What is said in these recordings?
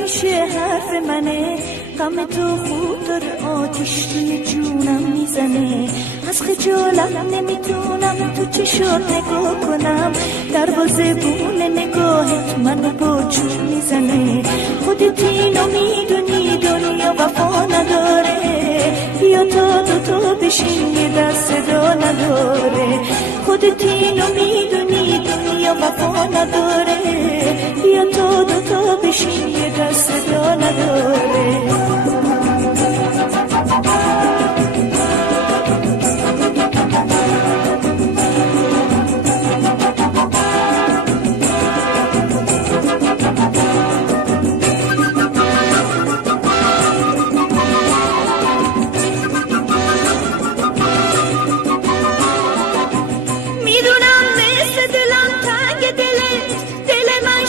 همیشه حرف منه، غم تو خود داره آتیش توی جونم میزنه. از خجالت نمیتونم تو چشات نگاه کنم، دروازه بون نگاهت منو با جون میزنه. خودت اینو میدونی دنیا وفا نداره، بیا تا دوتا بشین یه دست صدا نداره. خودت اینو میدونی دنیا وفا نداره، بیا تا دوتا بشین یه دست صدا نداره.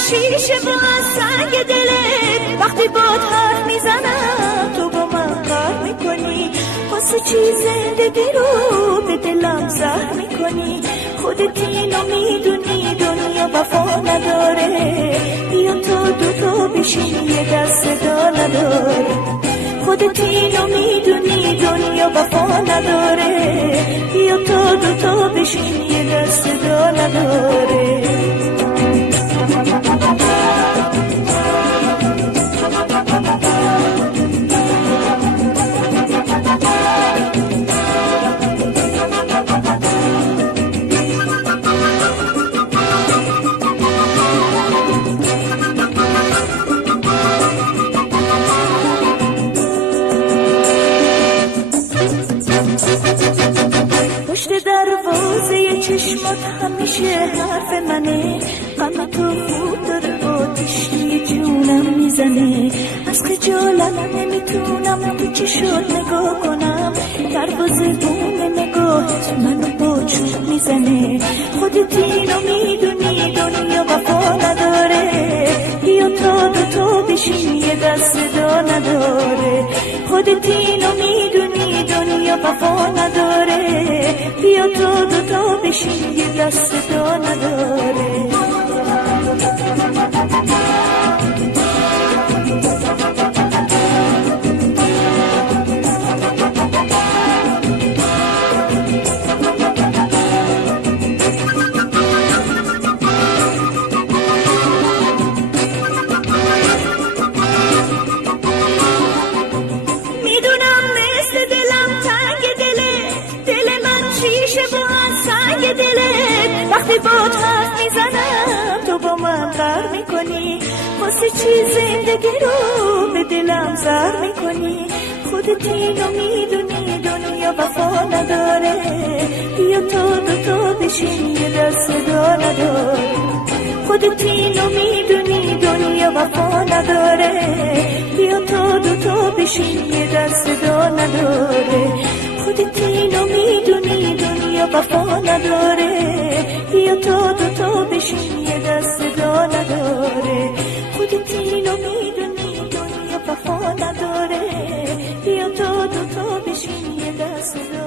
شیشه با سنگ دلت، وقتی باد حرف میزنم تو با من قهر میکنی. واسه چی زندگی رو به دلم زهر میکنی؟ خودت اینو میدونی دنیا وفا نداره، بیا تا دوتا بشین یه دست صدا نداره. خودت اینو میدونی دنیا وفا نداره، بیا تا دوتا بشین یه دست صدا نداره. پشت دروازه چشمات همیشه حرف منه، غم تو خود داره آتیش توی جونم میزنه. از خجالت نمیتونم تو چشات نگاه کنم، دروازه بون نگاهت منو با چوب میزنه. خودت اینو میدونی دنیا وفا نداره، بیا تا دوتا بشین یه دست صدا نداره. خودت اینو میدونی دنیا وفا نداره، بیا تا دوتا بشین یه دست صدا نداره. وقتی باد حرف میزنم تو با من قهر میکنی، واسه چی زندگی رو به دلم زهر میکنی؟ خودت اینو میدونی دنیا وفا نداره، بیا تا دوتا بشین یه دست صدا نداره. خودت اینو میدونی دنیا وفا نداره، بیا تا دوتا بشین یه دست صدا نداره. خودت اینو میدونی دنیا وفا نداره، بیا تا دوتا بشین یه دست صدا نداره. خودت اینو میدونی دنیا وفا نداره، بیا تا دوتا بشین یه دست صدا